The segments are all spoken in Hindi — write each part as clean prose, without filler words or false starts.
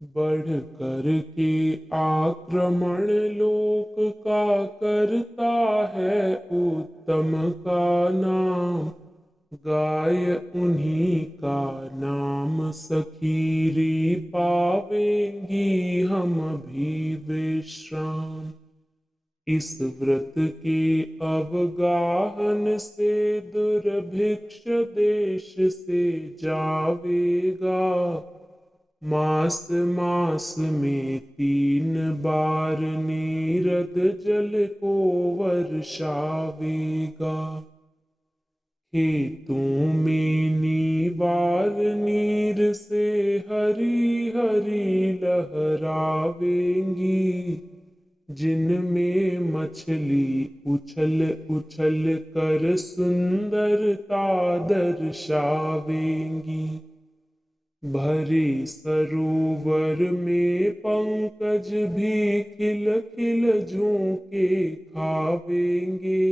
बढ़ कर के आक्रमण लोक का करता है उत्तम का नाम। गाय उन्हीं का नाम सखीरी, पावेंगी हम भी विश्राम। इस व्रत के अवगाहन से दुर्भिक्ष देश से जावेगा। मास मास में 3 बार नीरद जल को वर्षावेगा। खेतों में नीवार नीर से हरी हरी लहरावेंगी। जिनमें मछली उछल उछल कर सुंदरता दर्शावेंगी। भरे सरोवर में पंकज भी खिल खिल झोंके खावेंगे।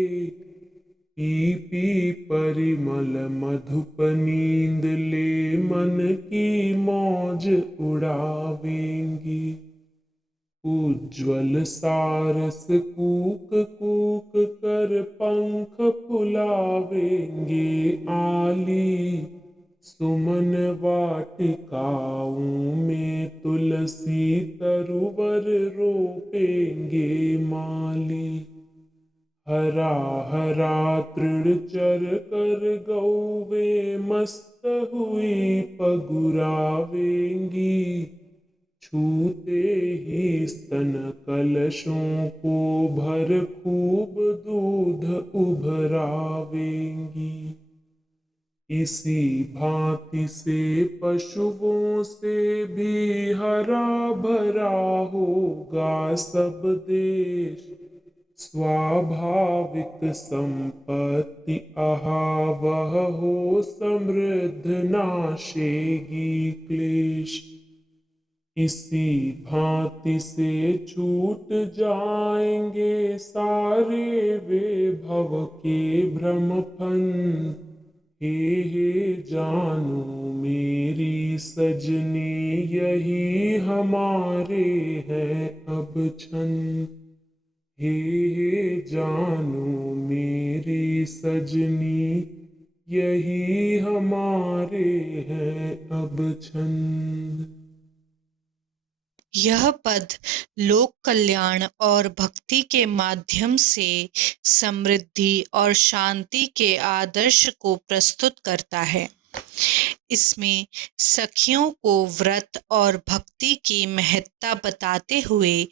पी पी परिमल मधुप नींद ले मन की मौज उड़ावेंगी। उज्ज्वल सारस कूक कूक कर पंख फुलावेंगे आली। सुमन वाटिकाओं में तुलसी तरुवर रोपेंगे माली। हरा हरा तृण चर कर गौवे मस्त हुई पगुरावेंगी। छूते ही स्तन कलशों को भर खूब दूध उभरावेंगी। इसी भांति से पशुओं से भी हरा भरा होगा सब देश। स्वाभाविक संपत्ति आहा वह हो समृद्ध, नाशेगी क्लेश। इसी भांति से छूट जाएंगे सारे वे भव के भ्रम फंद। हे जानो मेरी सजनी, यही हमारे हैं अब छंद। हे जानो मेरी सजनी, यही हमारे हैं अब छंद। यह पद लोक कल्याण और भक्ति के माध्यम से समृद्धि और शांति के आदर्श को प्रस्तुत करता है। इसमें सखियों को व्रत और भक्ति की महत्ता बताते हुए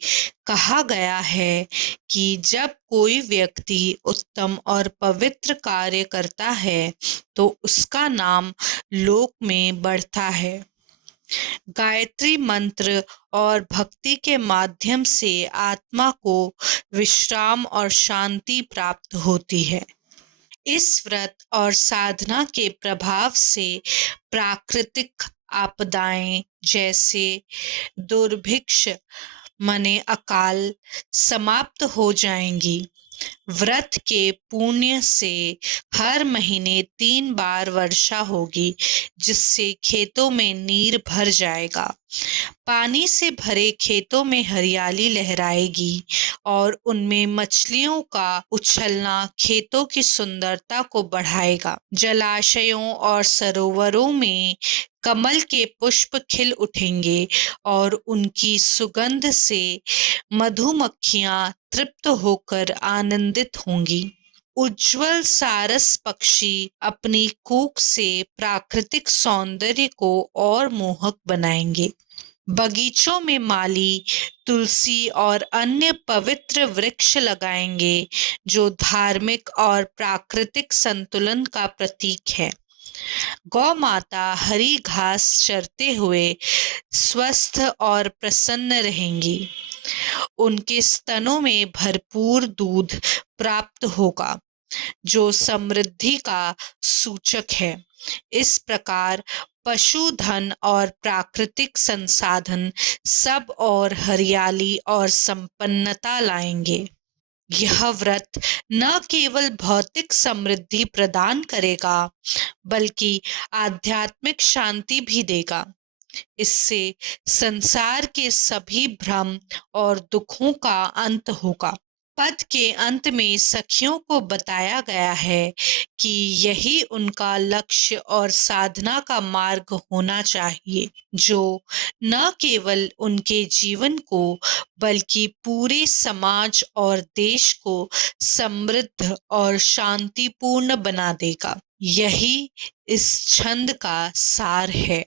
कहा गया है कि जब कोई व्यक्ति उत्तम और पवित्र कार्य करता है तो उसका नाम लोक में बढ़ता है। गायत्री मंत्र और भक्ति के माध्यम से आत्मा को विश्राम और शांति प्राप्त होती है। इस व्रत और साधना के प्रभाव से प्राकृतिक आपदाएं जैसे दुर्भिक्ष मने अकाल समाप्त हो जाएंगी। व्रत के पुण्य से हर महीने 3 बार वर्षा होगी, जिससे खेतों में नीर भर जाएगा। पानी से भरे खेतों में हरियाली लहराएगी और उनमें मछलियों का उछलना खेतों की सुंदरता को बढ़ाएगा। जलाशयों और सरोवरों में कमल के पुष्प खिल उठेंगे और उनकी सुगंध से मधुमक्खियां तृप्त होकर आनंदित होंगी। उज्ज्वल सारस पक्षी अपनी कूक से प्राकृतिक सौंदर्य को और मोहक बनाएंगे। बगीचों में माली तुलसी और अन्य पवित्र वृक्ष लगाएंगे, जो धार्मिक और प्राकृतिक संतुलन का प्रतीक है। गौ माता हरी घास चरते हुए स्वस्थ और प्रसन्न रहेंगी। उनके स्तनों में भरपूर दूध प्राप्त होगा, जो समृद्धि का सूचक है। इस प्रकार पशुधन और प्राकृतिक संसाधन सब और हरियाली और संपन्नता लाएंगे। यह व्रत न केवल भौतिक समृद्धि प्रदान करेगा, बल्कि आध्यात्मिक शांति भी देगा। इससे संसार के सभी भ्रम और दुखों का अंत होगा। पद के अंत में सखियों को बताया गया है कि यही उनका लक्ष्य और साधना का मार्ग होना चाहिए, जो न केवल उनके जीवन को बल्कि पूरे समाज और देश को समृद्ध और शांतिपूर्ण बना देगा। यही इस छंद का सार है।